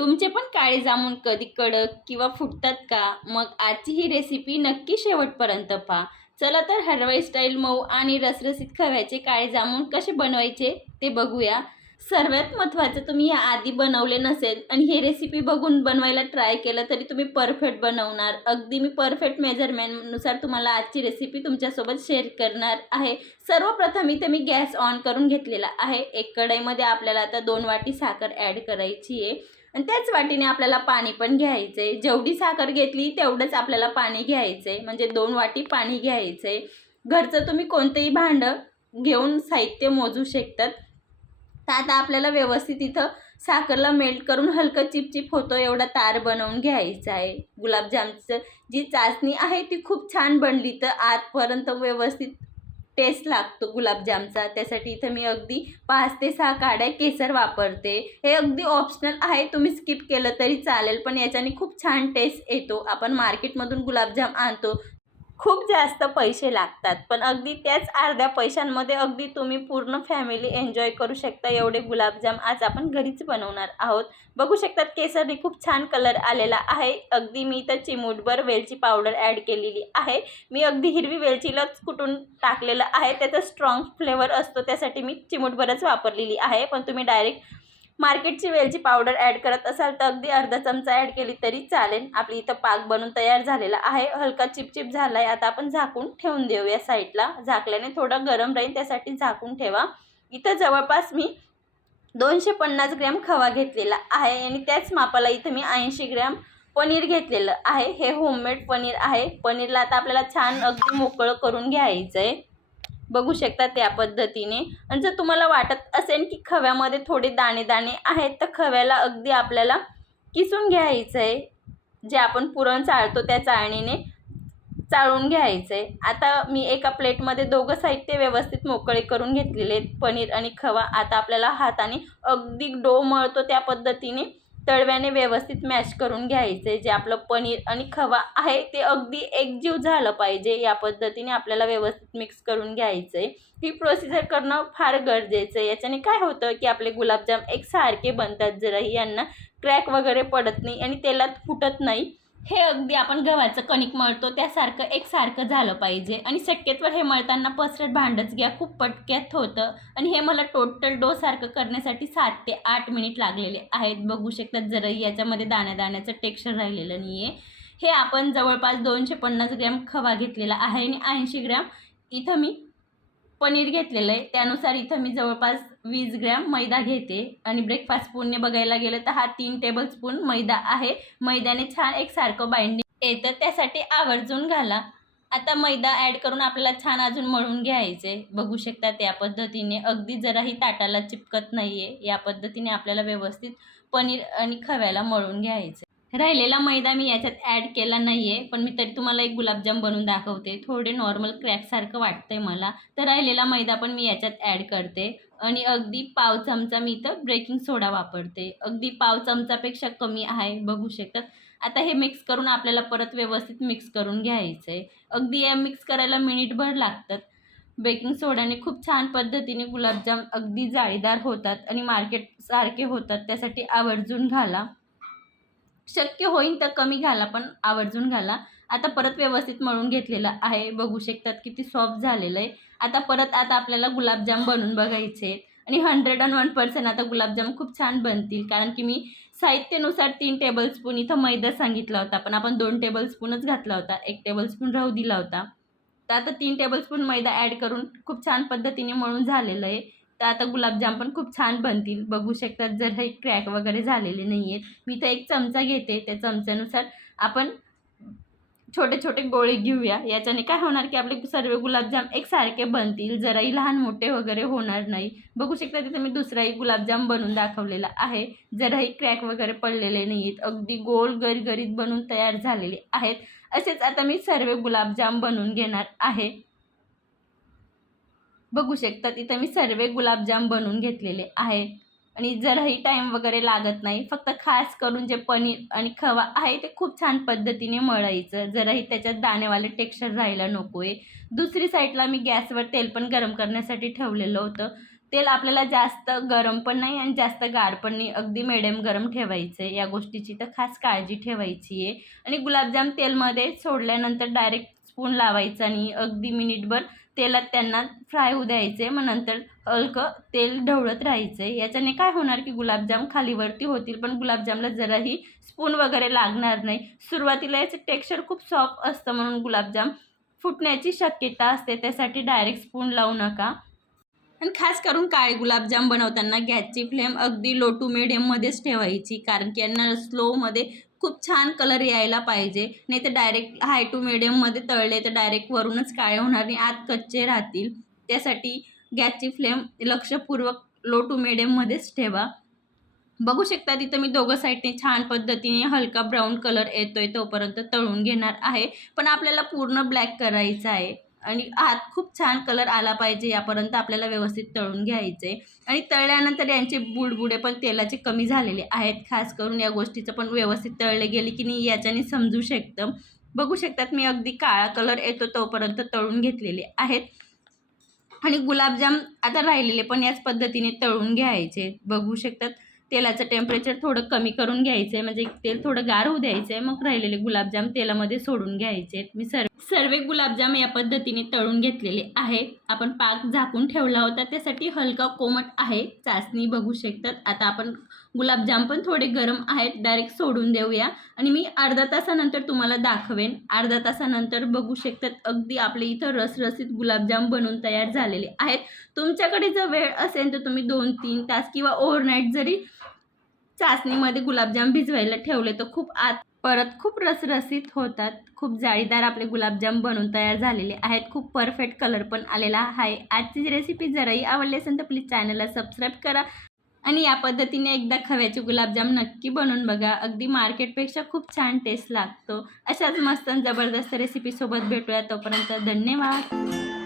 तुमचे पण काळे जामून कधी कडक किंवा फुटतात का? मग आजची ही रेसिपी नक्की शेवटपर्यंत पहा. चला तर हलवाई स्टाईल मऊ आणि रसरशीत खव्याचे काळे जामून कसे बनवायचे ते बघूया. सर्वात महत्त्वाचं, तुम्ही या आधी बनवले नसेल आणि ही रेसिपी बघून बनवायला ट्राय केलं तरी तुम्ही परफेक्ट बनवणार. अगदी मी परफेक्ट मेजरमेंटनुसार तुम्हाला आजची रेसिपी तुमच्यासोबत शेअर करणार आहे. सर्वप्रथम इथे मी गॅस ऑन करून घेतलेला आहे. एक कढईमध्ये आपल्याला आता 2 वाटी साखर ॲड करायची आहे आणि त्याच वाटीने आपल्याला पाणी पण घ्यायचं आहे. जेवढी साखर घेतली तेवढंच आपल्याला पाणी घ्यायचं आहे, म्हणजे 2 वाटी पाणी घ्यायचं आहे. घरचं तुम्ही कोणतेही भांडं घेऊन साहित्य मोजू शकतात. तर आता आपल्याला व्यवस्थित इथं साखरला मेल्ट करून हलकं चिपचिप होतो एवढा तार बनवून घ्यायचा आहे. गुलाबजामचं जी चाचणी आहे ती खूप छान बनली तर आतपर्यंत व्यवस्थित टेस्ट लागतो गुलाबजामचा. त्यासाठी इथं मी अगदी 5 ते 6 काड्या केसर वापरते. हे अगदी ऑप्शनल आहे, तुम्ही स्किप केलं तरी चालेल, पण याच्याने खूप छान टेस्ट येतो. आपण मार्केटमधून गुलाबजाम आणतो, खूप जास्त पैसे लागतात, पण अगदी त्याच अर्ध्या पैशांमध्ये अगदी तुम्ही पूर्ण फॅमिली एन्जॉय करू शकता. एवढे गुलाबजाम आज आपण घरीच बनवणार आहोत. बघू शकतात केसरने खूप छान कलर आलेला आहे. अगदी मी इथं चिमूटभर वेलची पावडर ॲड केलेली आहे. मी अगदी हिरवी वेलचीलाच कुटून टाकलेलं आहे, त्याचा स्ट्रॉंग फ्लेवर असतो त्यासाठी मी चिमूटभरच वापरलेली आहे. पण तुम्ही डायरेक्ट मार्केटची वेलची पावडर ॲड करत असाल तर अगदी अर्धा चमचा ॲड केली तरी चालेल. आपली इथं पाक बनून तयार झालेला आहे. हलका चिपचिप झाला आहे. आता आपण झाकून ठेवून देऊया साईडला. झाकल्याने थोडं गरम राहील, त्यासाठी झाकून ठेवा. इथं जवळपास मी 250 ग्रॅम खवा घेतलेला आहे आणि त्याच मापाला इथं मी 80 ग्रॅम पनीर घेतलेलं आहे. हे होममेड पनीर आहे. पनीरला आता आपल्याला छान अगदी मोकळं करून घ्यायचं आहे. बघू शकता त्या पद्धतीने. आणि जर तुम्हाला वाटत असेल की खव्यामध्ये थोडे दाणे दाणे आहेत तर खव्याला अगदी आपल्याला किसून घ्यायचं आहे. जे आपण पुरण चाळतो त्या चाळणीने चाळून घ्यायचं आहे. आता मी एका प्लेटमध्ये दोघं साहित्य व्यवस्थित मोकळे करून घेतलेले आहेत, पनीर आणि खवा. आता आपल्याला हाताने अगदी डो मळतो त्या पद्धतीने तळव्याने व्यवस्थित मॅश करून घ्यायचं आहे. जे आपलं पनीर आणि खवा आहे ते अगदी एकजीव झालं पाहिजे. या पद्धतीने आपल्याला व्यवस्थित मिक्स करून घ्यायचं आहे. ही प्रोसिजर करणं फार गरजेचं आहे. याच्याने काय होतं की आपले गुलाबजाम एकसारखे बनतात, जराही यांना क्रॅक वगैरे पडत नाही आणि तेलात फुटत नाही. हे अगदी आपण गव्हाचं कणिक मळतो त्यासारखं एकसारखं झालं पाहिजे. आणि शक्यतोवर हे मळताना पसरट भांडंच घ्या, खूप पटक्यात होतं. आणि हे मला टोटल डोसारखं करण्यासाठी 7 ते 8 मिनिट लागलेले आहेत. बघू शकतात जराही याच्यामध्ये दाण्याचं टेक्स्चर राहिलेलं नाही आहे. हे आपण जवळपास 250 ग्रॅम खवा घेतलेला आहे आणि 80 ग्रॅम इथं मी पनीर घेतलेलं आहे. त्यानुसार इथं मी जवळपास 20 ग्रॅम मैदा घेते. आणि ब्रेकफास्ट स्पूनने बघायला गेलं तर हा 3 टेबलस्पून मैदा आहे. मैद्याने छान एकसारखं बाइंडिंग येतं, त्यासाठी आवर्जून घाला. आता मैदा ॲड करून आपल्याला छान अजून मळून घ्यायचे. बघू शकता त्या पद्धतीने अगदी जराही ताटाला चिपकत नाही आहे. या पद्धतीने आपल्याला व्यवस्थित पनीर आणि खव्याला मळून घ्यायचं. राहिलेला मैदा मी याच्यात ॲड केला नाही आहे, पण मी तरी तुम्हाला एक गुलाबजाम बनवून दाखवते. थोडे नॉर्मल क्रॅकसारखं वाटतंय मला, तर राहिलेला मैदा पण मी याच्यात ॲड करते. आणि अगदी पाव चमचा मी इथं बेकिंग सोडा वापरते. अगदी पाव चमचापेक्षा कमी आहे, बघू शकतात. आता हे मिक्स करून आपल्याला परत व्यवस्थित मिक्स करून घ्यायचं आहे. अगदी या मिक्स करायला मिनिटभर लागतात. बेकिंग सोड्याने खूप छान पद्धतीने गुलाबजाम अगदी जाळीदार होतात आणि मार्केटसारखे होतात, त्यासाठी आवर्जून घाला. शक्य होईल तर कमी घाला, पण आवर्जून घाला. आता परत व्यवस्थित मळून घेतलेलं आहे. बघू शकतात किती सॉफ्ट झालेलं आहे. आता आपल्याला गुलाबजाम बनवून बघायचे आहेत आणि 101% आता गुलाबजाम खूप छान बनतील. कारण की मी साहित्यानुसार 3 टेबलस्पून इथं मैदा सांगितला होता, पण आपण 2 टेबलस्पूनच घातला होता, 1 टेबलस्पून राहू दिला होता. तर आता 3 टेबलस्पून मैदा ॲड करून खूप छान पद्धतीने मळून झालेलं आहे. तर आता गुलाबजाम पण खूप छान बनतील. बघू शकतात जर हे क्रॅक वगैरे झालेले नाही आहेत. मी तर एक चमचा घेते, त्या चमच्यानुसार आपण छोटे छोटे गोळे घेऊया. याच्याने काय होणार की आपले सर्व गुलाबजाम एकसारखे बनतील, जराही लहान मोठे वगैरे होणार नाही. बघू शकता तिथे मी दुसराही गुलाबजाम बनवून दाखवलेला आहे. जराही क्रॅक वगैरे पडलेले नाही आहेत, अगदी गोल गरगरीत बनून तयार झालेले आहेत. असेच आता मी सर्व गुलाबजाम बनवून घेणार आहे. बघू शकता तिथं मी सर्व गुलाबजाम बनवून घेतलेले आहेत. आणि जराही टाईम वगैरे लागत नाही. फक्त खास करून जे पनीर आणि खवा आहे ते खूप छान पद्धतीने मळायचं, जराही त्याच्यात दाणेवाले टेक्स्चर राहायला नको आहे. दुसरी साईडला मी गॅसवर तेल पण गरम करण्यासाठी ठेवलेलं होतं. तेल आपल्याला जास्त गरम पण नाही आणि जास्त गार पण नाही, अगदी मिडियम गरम ठेवायचं आहे. या गोष्टीची तर खास काळजी ठेवायची आहे. आणि गुलाबजाम तेलमध्ये सोडल्यानंतर डायरेक्ट स्पून लावायचा आणि अगदी मिनिटभर तेलात त्यांना फ्राय होऊ द्यायचे. मग नंतर हलकं तेल ढवळत राहायचं आहे. याच्याने काय होणार की गुलाबजाम खालीवरती होतील, पण गुलाबजामला जराही स्पून वगैरे लागणार नाही. सुरुवातीला याचं टेक्स्चर खूप सॉफ्ट असतं म्हणून गुलाबजाम फुटण्याची शक्यता असते, त्यासाठी डायरेक्ट स्पून लावू नका. आणि खास करून काळे गुलाबजाम बनवताना गॅसची फ्लेम अगदी लो टू मिडियममध्येच ठेवायची, कारण की यांना स्लोमध्ये खूप छान कलर यायला पाहिजे. नाही तर डायरेक्ट हाय टू मिडियममध्ये तळले तर डायरेक्ट वरूनच काळे होणार आणि आत कच्चे राहतील. त्यासाठी गॅसची फ्लेम लक्षपूर्वक लो टू मिडियममध्येच ठेवा. बघू शकता तिथं मी दोघं साईडने छान पद्धतीने हलका ब्राऊन कलर येतोय तोपर्यंत तळून घेणार आहे. पण आपल्याला पूर्ण ब्लॅक करायचं आहे आणि आत खूप छान कलर आला पाहिजे यापर्यंत आपल्याला व्यवस्थित तळून घ्यायचे. आणि तळल्यानंतर यांचे बुडबुडे पण तेलाचे कमी झालेले आहेत. खास करून या गोष्टीचं पण व्यवस्थित तळले गेले की नाही याच्याने समजू शकतं. बघू शकतात मी अगदी काळा कलर येतो तोपर्यंत तळून घेतलेले आहेत. आणि गुलाबजाम आता राहिलेले पण याच पद्धतीने तळून घ्यायचे. बघू शकतात तेलाचं टेम्परेचर थोडं कमी करून घ्यायचं आहे, म्हणजे तेल थोडं गार होऊ द्यायचं आहे. मग राहिलेले गुलाबजाम तेलामध्ये सोडून घ्यायचे. मी सर्व गुलाबजाम या पद्धतीने तळून घेतलेले आहेत. आपण पाक झाकून ठेवला होता त्यासाठी हलका कोमट आहे. चासणी बघू शकतात. आता आपण गुलाबजाम पण थोडे गरम आहेत, डायरेक्ट सोडून देऊया आणि मी अर्धा तासानंतर तुम्हाला दाखवेन. अर्धा तासानंतर बघू शकतात अगदी आपले इथं रसरसीत गुलाबजाम बनून तयार झालेले आहेत. तुमच्याकडे जर वेळ असेल तर तुम्ही 2-3 तास किंवा ओव्हरनाईट जरी चासणीमध्ये गुलाबजाम भिजवायला ठेवले तर परत खूप रसरसीत होतात. खूप जाळीदार आपले गुलाबजाम बनून तयार झालेले आहेत. खूप परफेक्ट कलर पण आलेला आहे. आजची रेसिपी जराही आवडली असेल तर प्लीज चॅनलला सबस्क्राईब करा आणि या पद्धतीने एकदा खव्याचे गुलाबजाम नक्की बनवून बघा. अगदी मार्केटपेक्षा खूप छान टेस्ट लागतो. अशाच मस्त जबरदस्त रेसिपीसोबत भेटूया. तोपर्यंत धन्यवाद.